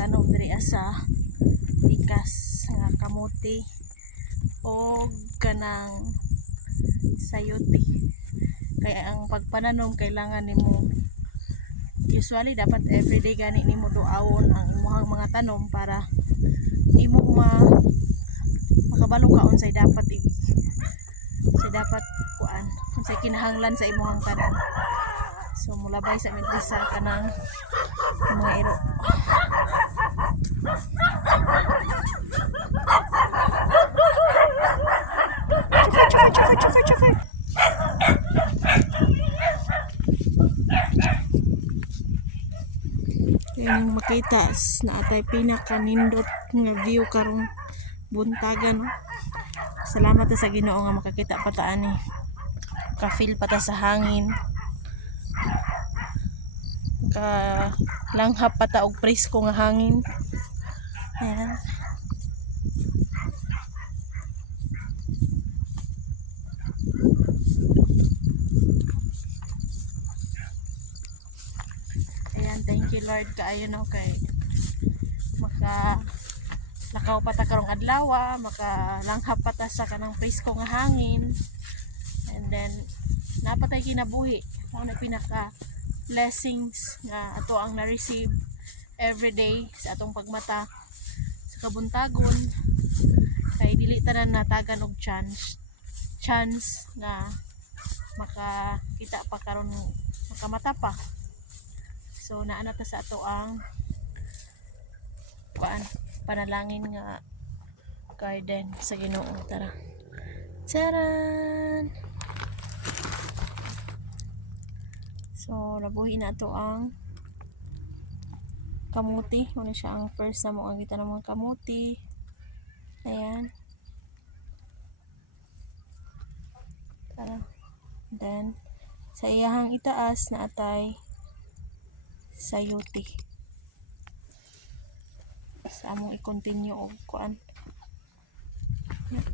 pagtanom diri sa ikas nga kamuti o kanang sayote. Kaya ang pagpananom kailangan nimo usually dapat everyday gani nimo duawon ang imong mga tanom para imo makabalo ka unsay dapat kuan unsay kinahanglan sa imong tanom. So mulabay sa midisa kanang mga iro. Chukay. Yung makita na atay pinakanindot nga view karong buntagan. Salamat sa Ginoo nga makakita pa ta ani. Ka-feel pa ta sa hangin. Langhap pa ta og presko nga hangin. Ayan. Ayan, thank you Lord kaayo no kay lakaw pa ta karong adlaw, makalanghap pa ta sa kanang presko nga hangin. And then napatay kinabuhi. Mao na pinaka blessings nga ato ang na-receive everyday sa atong pagmata sa kabuntagon. Kay dili tanan natagan og chance nga makakita pa karon makamata pa. So naana ta sa ato ang panalangin nga garden sa Ginoo. Tara. Taran! So nabuhi na to ang kamuti. Ano siya ang first na mo ang kita ng mga kamuti. Ayan. Tara. Then sa iyahang itaas na atay sayote. Sa among i-continue og kuan.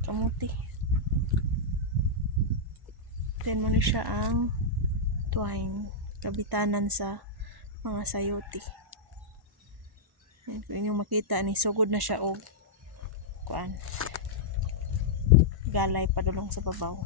Kamuti. Then mo siya ang tuwing kabitanan sa mga sayote. Kung inyong makita ni sugod na siya og kuan galay padulong sa babaw.